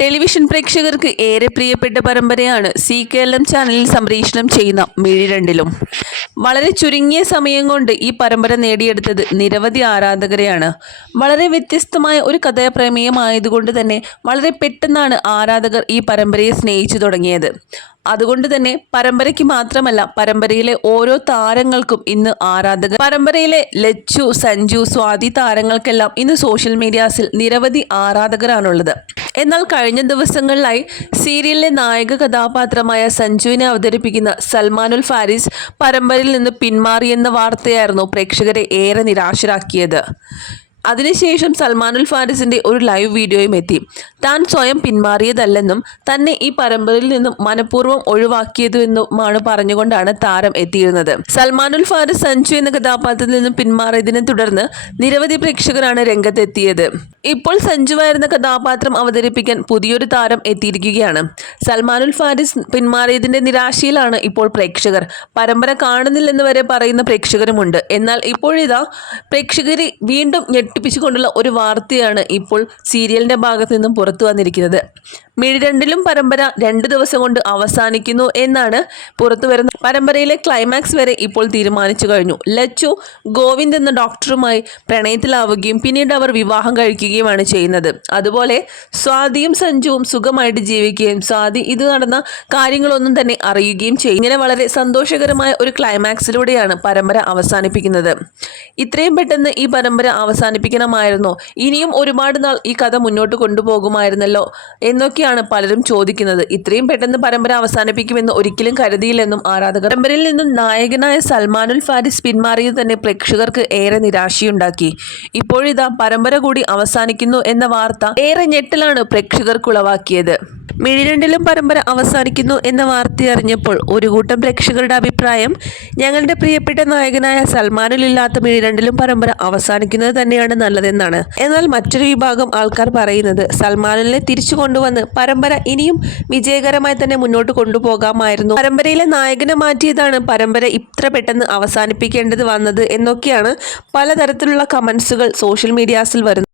Television പ്രേക്ഷകർക്ക് ഏറെ പ്രിയപ്പെട്ട പരമ്പരയാണ് സി കേരളം ചാനലിൽ സംപ്രേഷണം ചെയ്യുന്ന മിഴി രണ്ടിലും. വളരെ ചുരുങ്ങിയ സമയം കൊണ്ട് ഈ പരമ്പര നേടിയെടുത്തത് നിരവധി ആരാധകരെയാണ്. വളരെ വ്യത്യസ്തമായ ഒരു കഥാപ്രമേയമായതുകൊണ്ട് തന്നെ വളരെ പെട്ടെന്നാണ് ആരാധകർ ഈ പരമ്പരയെ സ്നേഹിച്ചു തുടങ്ങിയത്. അതുകൊണ്ട് തന്നെ പരമ്പരയ്ക്ക് മാത്രമല്ല പരമ്പരയിലെ ഓരോ താരങ്ങൾക്കും ഇന്ന് ആരാധകർ പരമ്പരയിലെ ലച്ചു സഞ്ജു സ്വാതി താരങ്ങൾക്കെല്ലാം ഇന്ന് സോഷ്യൽ മീഡിയാസിൽ നിരവധി ആരാധകരാണുള്ളത്. എന്നാൽ കഴിഞ്ഞ ദിവസങ്ങളിലായി സീരിയലിലെ നായക കഥാപാത്രമായ സഞ്ജുവിനെ അവതരിപ്പിക്കുന്ന സൽമാനുൽ ഫാരിസ് പരമ്പരയിൽ നിന്ന് പിന്മാറിയെന്ന വാർത്തയായിരുന്നു പ്രേക്ഷകരെ ഏറെ നിരാശരാക്കിയത്. അതിനുശേഷം സൽമാനുൽ ഫാരിസിന്റെ ഒരു ലൈവ് വീഡിയോയും എത്തി. താൻ സ്വയം പിന്മാറിയതല്ലെന്നും തന്നെ ഈ പരമ്പരയിൽ നിന്നും മനഃപൂർവം ഒഴിവാക്കിയതെന്നുമാണ് പറഞ്ഞുകൊണ്ടാണ് താരം എത്തിയിരുന്നത്. സൽമാനുൽ ഫാരിസ് സഞ്ജു എന്ന കഥാപാത്രത്തിൽ നിന്നും പിന്മാറിയതിനെ തുടർന്ന് നിരവധി പ്രേക്ഷകരാണ് രംഗത്തെത്തിയത്. ഇപ്പോൾ സഞ്ജുവായിരുന്ന കഥാപാത്രം അവതരിപ്പിക്കാൻ പുതിയൊരു താരം എത്തിയിരിക്കുകയാണ്. സൽമാനുൽ ഫാരിസ് പിന്മാറിയതിന്റെ നിരാശയിലാണ് ഇപ്പോൾ പ്രേക്ഷകർ. പരമ്പര കാണുന്നില്ലെന്ന് വരെ പറയുന്ന പ്രേക്ഷകരുമുണ്ട്. എന്നാൽ ഇപ്പോഴിതാ പ്രേക്ഷകരെ വീണ്ടും ഞെട്ടിപ്പിച്ചുകൊണ്ടുള്ള ഒരു വാർത്തയാണ് ഇപ്പോൾ സീരിയലിന്റെ ഭാഗത്തു നിന്നും പുറത്തു വന്നിരിക്കുന്നത്. മിഴി രണ്ടിലും പരമ്പര രണ്ട് ദിവസം കൊണ്ട് അവസാനിക്കുന്നു എന്നാണ് പുറത്തു വരുന്ന പരമ്പരയിലെ ക്ലൈമാക്സ് വരെ ഇപ്പോൾ തീരുമാനിച്ചു കഴിഞ്ഞു. ലച്ചു ഗോവിന്ദ് എന്ന ഡോക്ടറുമായി പ്രണയത്തിലാവുകയും പിന്നീട് അവർ വിവാഹം കഴിക്കുകയുമാണ് ചെയ്യുന്നത്. അതുപോലെ സ്വാതിയും സഞ്ജുവും സുഖമായിട്ട് ജീവിക്കുകയും സ്വാതി ഇത് നടന്ന കാര്യങ്ങളൊന്നും തന്നെ അറിയുകയും ചെയ്യും. ഇങ്ങനെ വളരെ സന്തോഷകരമായ ഒരു ക്ലൈമാക്സിലൂടെയാണ് പരമ്പര അവസാനിപ്പിക്കുന്നത്. ഇത്രയും പെട്ടെന്ന് ഈ പരമ്പര അവസാനിപ്പിക്കണമായിരുന്നോ ഇനിയും ഒരുപാട് നാൾ ഈ കഥ മുന്നോട്ട് കൊണ്ടുപോകുമായിരുന്നല്ലോ എന്നൊക്കെയാണ് പലരും ചോദിക്കുന്നത്. ഇത്രയും പെട്ടെന്ന് പരമ്പര അവസാനിപ്പിക്കുമെന്ന് ഒരിക്കലും കരുതിയില്ലെന്നും ആരാധകർ പരമ്പരയിൽ നിന്നും നായകനായ സൽമാനുൽ ഫാരിസ് പിന്മാറിയത് തന്നെ പ്രേക്ഷകർക്ക് ഏറെ നിരാശയുണ്ടാക്കി. ഇപ്പോഴിതാ പരമ്പര കൂടി അവസാനിക്കുന്നു എന്ന വാർത്ത ഏറെ ഞെട്ടലാണ് പ്രേക്ഷകർക്കുളവാക്കിയത് മിഴിരണ്ടിലും പരമ്പര അവസാനിക്കുന്നു എന്ന വാർത്തയറിഞ്ഞപ്പോൾ ഒരു കൂട്ടം പ്രേക്ഷകരുടെ അഭിപ്രായം ഞങ്ങളുടെ പ്രിയപ്പെട്ട നായകനായ സൽമാനിലില്ലാത്ത മിഴിരണ്ടിലും പരമ്പര അവസാനിക്കുന്നത് തന്നെയാണ് നല്ലതെന്നാണ്. എന്നാൽ മറ്റൊരു വിഭാഗം ആൾക്കാർ പറയുന്നത് സൽമാനിനെ തിരിച്ചു കൊണ്ടുവന്ന് പരമ്പര ഇനിയും വിജയകരമായി തന്നെ മുന്നോട്ട് കൊണ്ടുപോകാമായിരുന്നു. പരമ്പരയിലെ നായകനെ മാറ്റിയതാണ് പരമ്പര ഇത്ര പെട്ടെന്ന് അവസാനിപ്പിക്കേണ്ടത് വന്നത് എന്നൊക്കെയാണ് പലതരത്തിലുള്ള കമൻസുകൾ സോഷ്യൽ മീഡിയാസിൽ വരുന്നത്.